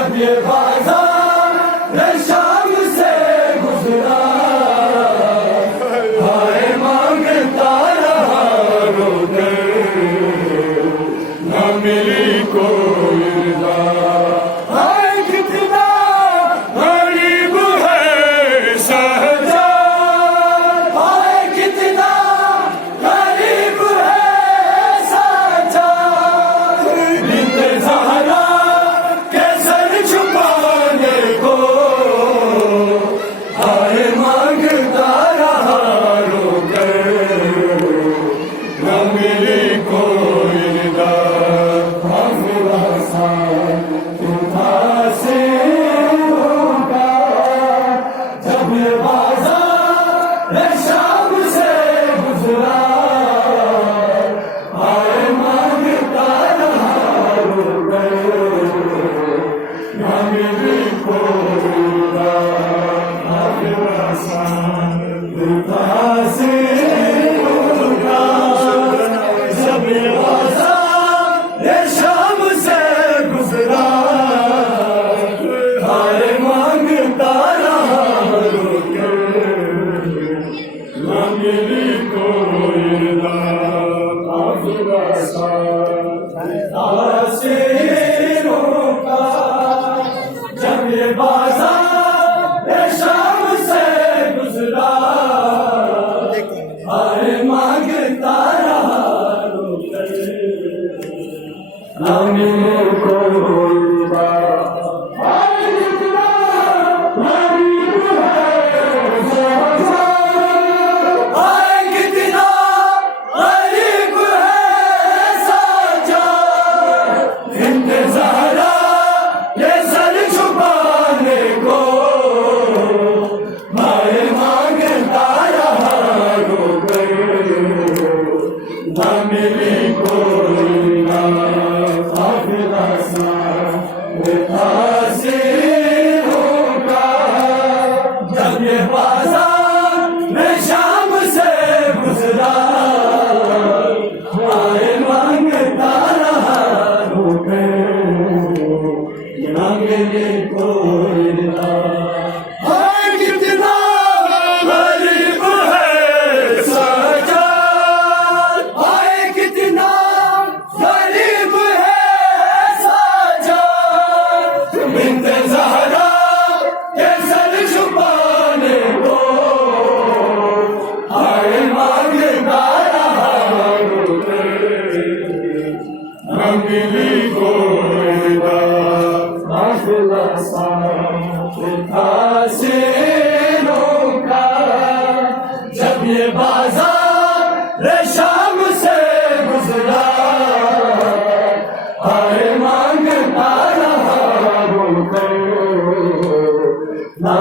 जब ये बाजार शाम से गुजरा, हाय मांगता रहा रोकर, न मिली कोई रज़ा। हाय कितना गरीब है सहजा, हाय कितना गरीब है सहजा, बिन्ते ज़हरा के सर छुपाने को, हाय मांगता रहा रोकर, न मिली कोई रज़ा। जब ये बाजार शाम से गुजरा, हाय मांगता रहा रोकर, न मिली कोई से होगा। जब ये बाजार शाम से गुजरा, हाय मांगता रहा रोकर, न मिली कोई से रोका। जब ये बाजार शाम से गुजरा, हाय मांगता रहा रोकर, न मिली कोई जब ये बाजार शाम से गुजरा, हाय मांगता रहा रोकर, न मिली कोई रज़ा। हाय कितना गरीब है सहजा, हाय कितना गरीब है सहजा, बिन्ते ज़हरा के सर छुपाने को, हाय मांगता रहा रोकर, न मिली कोई से रोका। जब ये बाजार शाम से गुजरा, हाय मांगता रहा रोकर, न